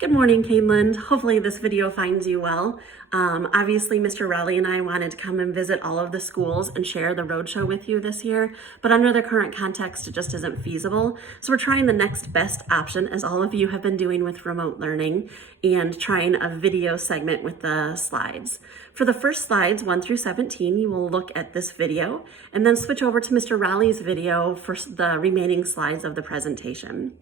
Good morning, Caitlin. Hopefully this video finds you well. Obviously, Mr. Raleigh and I wanted to come and visit all of the schools and share the Roadshow with you this year, but under the current context, it just isn't feasible. So we're trying the next best option, as all of you have been doing with remote learning, and trying a video segment with the slides. For the first slides, 1 through 17, you will look at this video and then switch over to Mr. Raleigh's video for the remaining slides of the presentation.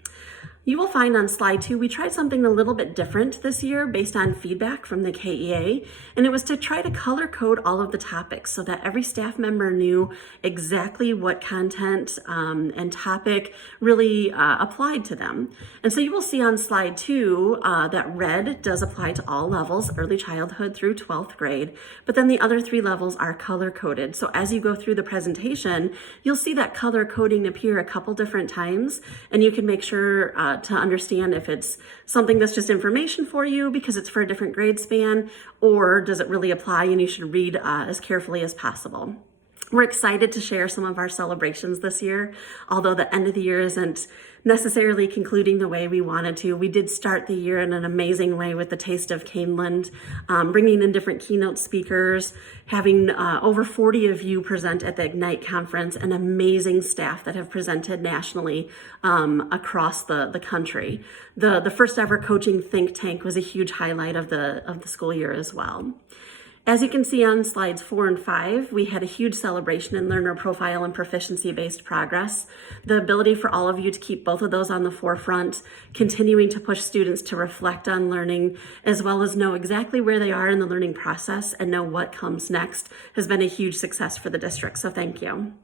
You will find on slide 2, we tried something a little bit different this year based on feedback from the KEA, and it was to try to color code all of the topics so that every staff member knew exactly what content and topic really applied to them. And so you will see on slide 2 that red does apply to all levels, early childhood through 12th grade, but then the other 3 levels are color coded. So as you go through the presentation, you'll see that color coding appear a couple different times, and you can make sure to understand if it's something that's just information for you because it's for a different grade span, or does it really apply and you should read as carefully as possible. We're excited to share some of our celebrations this year. Although the end of the year isn't necessarily concluding the way we wanted to, we did start the year in an amazing way with the Taste of Caneland, bringing in different keynote speakers, having over 40 of you present at the Ignite conference, and amazing staff that have presented nationally across the country. The first ever coaching think tank was a huge highlight of the school year as well. As you can see on slides 4 and 5, we had a huge celebration in learner profile and proficiency-based progress. The ability for all of you to keep both of those on the forefront, continuing to push students to reflect on learning, as well as know exactly where they are in the learning process and know what comes next, has been a huge success for the district, so thank you.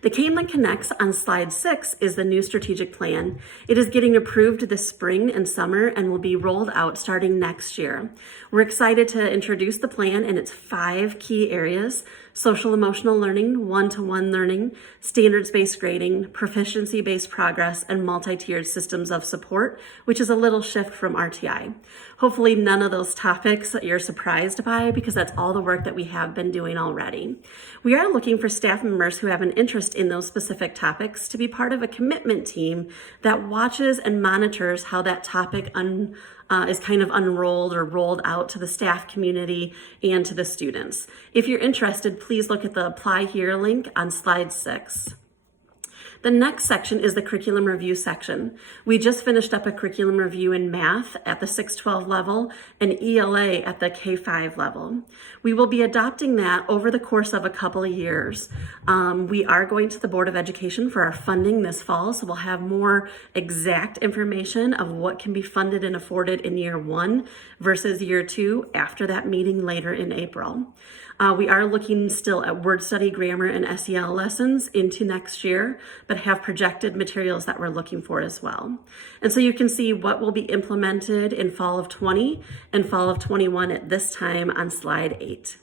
The Caneland Connects on slide 6 is the new strategic plan. It is getting approved this spring and summer and will be rolled out starting next year. We're excited to introduce the plan in its 5 key areas: social emotional learning, one-to-one learning, standards-based grading, proficiency-based progress, and multi-tiered systems of support, which is a little shift from RTI. Hopefully none of those topics you're surprised by, because that's all the work that we have been doing already. We are looking for staff members who have an interest in those specific topics to be part of a commitment team that watches and monitors how that topic is kind of unrolled or rolled out to the staff community and to the students. If you're interested, please look at the Apply Here link on slide 6. The next section is the curriculum review section. We just finished up a curriculum review in math at the 6-12 level and ELA at the K-5 level. We will be adopting that over the course of a couple of years. We are going to the Board of Education for our funding this fall, so we'll have more exact information of what can be funded and afforded in year 1 versus year 2 after that meeting later in April. We are looking still at word study, grammar, and SEL lessons into next year, but have projected materials that we're looking for as well. And so you can see what will be implemented in fall of 20 and fall of 21 at this time on slide 8.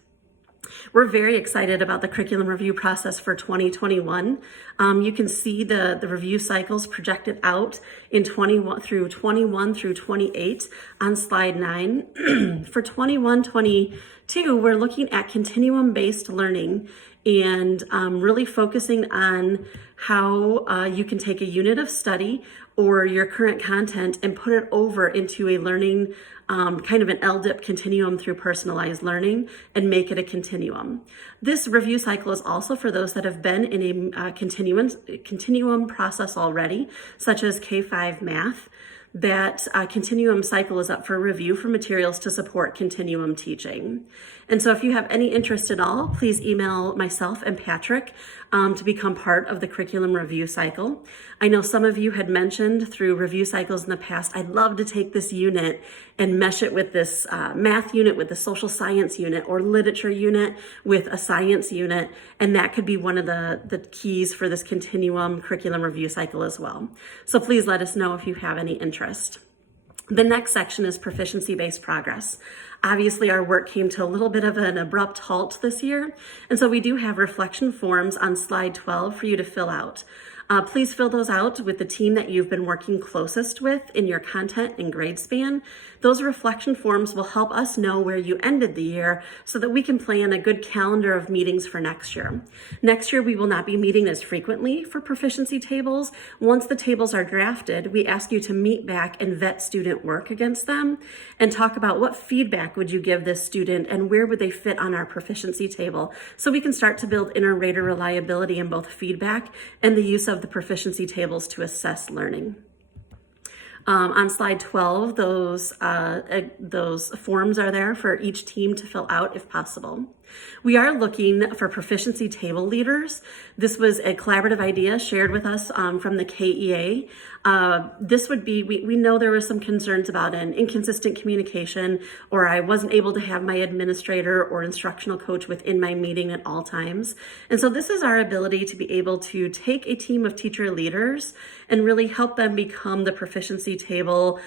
We're very excited about the curriculum review process for 2021. You can see the review cycles projected out in 21 through 28 on slide 9. For 21-22, we're looking at continuum-based learning and really focusing on how you can take a unit of study or your current content and put it over into a learning kind of an LDIP continuum through personalized learning and make it a continuum. This review cycle is also for those that have been in a continuum process already, such as K-5 math. That continuum cycle is up for review for materials to support continuum teaching. And so if you have any interest at all, please email myself and Patrick to become part of the curriculum review cycle. I know some of you had mentioned through review cycles in the past, I'd love to take this unit and mesh it with this math unit, with the social science unit, or literature unit with a science unit, and that could be one of the keys for this continuum curriculum review cycle as well. So please let us know if you have any interest. The next section is proficiency-based progress. Obviously, our work came to a little bit of an abrupt halt this year, and so we do have reflection forms on slide 12 for you to fill out. Please fill those out with the team that you've been working closest with in your content and grade span. Those reflection forms will help us know where you ended the year so that we can plan a good calendar of meetings for next year. Next year, we will not be meeting as frequently for proficiency tables. Once the tables are drafted, we ask you to meet back and vet student work against them and talk about what feedback would you give this student and where would they fit on our proficiency table, so we can start to build inter-rater reliability in both feedback and the use of the proficiency tables to assess learning. On slide 12, those forms are there for each team to fill out if possible. We are looking for proficiency table leaders. This was a collaborative idea shared with us from the KEA. This would be, we know there were some concerns about an inconsistent communication, or I wasn't able to have my administrator or instructional coach within my meeting at all times. And so this is our ability to be able to take a team of teacher leaders and really help them become the proficiency table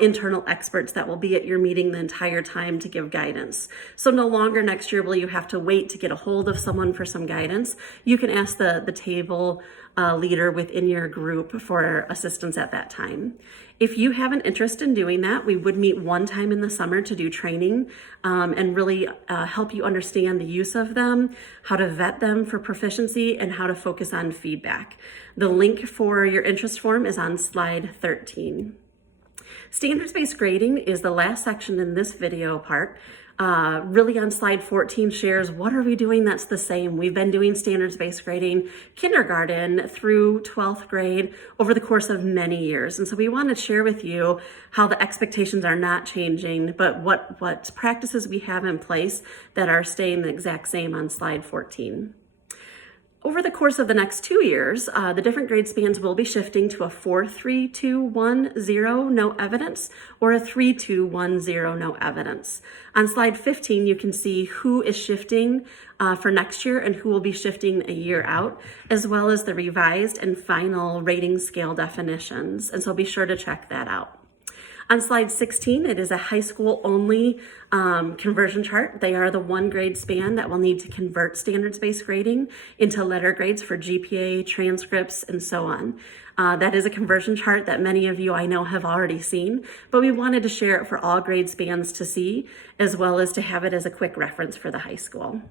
internal experts that will be at your meeting the entire time to give guidance. So no longer next year will you have to wait to get a hold of someone for some guidance. You can ask the table leader within your group for assistance at that time. If you have an interest in doing that, we would meet one time in the summer to do training and really help you understand the use of them, how to vet them for proficiency, and how to focus on feedback. The link for your interest form is on slide 13. Standards-based grading is the last section in this video part. Really on slide 14 shares what are we doing that's the same. We've been doing standards-based grading kindergarten through 12th grade over the course of many years. And so we want to share with you how the expectations are not changing, but what practices we have in place that are staying the exact same on slide 14. Over the course of the next 2 years, the different grade spans will be shifting to a 4-3-2-1-0 no evidence or a 3-2-1-0 no evidence. On slide 15, you can see who is shifting for next year and who will be shifting a year out, as well as the revised and final rating scale definitions. And so be sure to check that out. On slide 16, it is a high school only conversion chart. They are the 1 grade span that will need to convert standards-based grading into letter grades for GPA, transcripts, and so on. That is a conversion chart that many of you I know have already seen, but we wanted to share it for all grade spans to see, as well as to have it as a quick reference for the high school.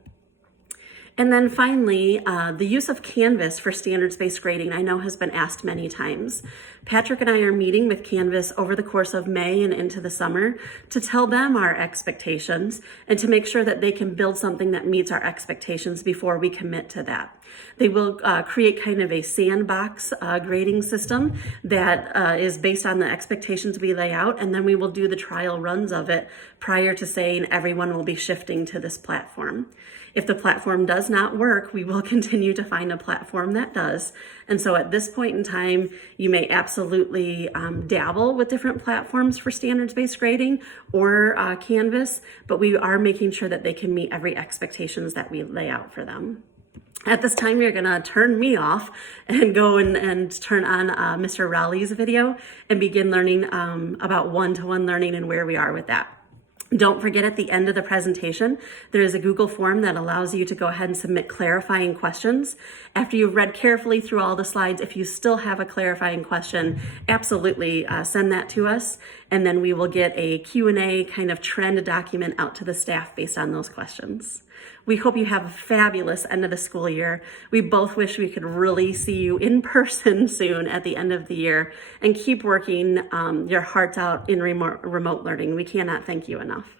And then finally, the use of Canvas for standards-based grading I know has been asked many times. Patrick and I are meeting with Canvas over the course of May and into the summer to tell them our expectations and to make sure that they can build something that meets our expectations before we commit to that. They will create kind of a sandbox grading system that is based on the expectations we lay out, and then we will do the trial runs of it prior to saying everyone will be shifting to this platform. If the platform does not work, we will continue to find a platform that does. And so at this point in time, you may absolutely dabble with different platforms for standards-based grading or Canvas, but we are making sure that they can meet every expectations that we lay out for them. At this time, you're gonna turn me off and go and turn on Mr. Raleigh's video and begin learning about one-to-one learning and where we are with that. Don't forget, at the end of the presentation, there is a Google form that allows you to go ahead and submit clarifying questions. After you've read carefully through all the slides, if you still have a clarifying question, absolutely send that to us, and then we will get a Q&A kind of trend document out to the staff based on those questions. We hope you have a fabulous end of the school year. We both wish we could really see you in person soon at the end of the year, and keep working your hearts out in remote learning. We cannot thank you enough.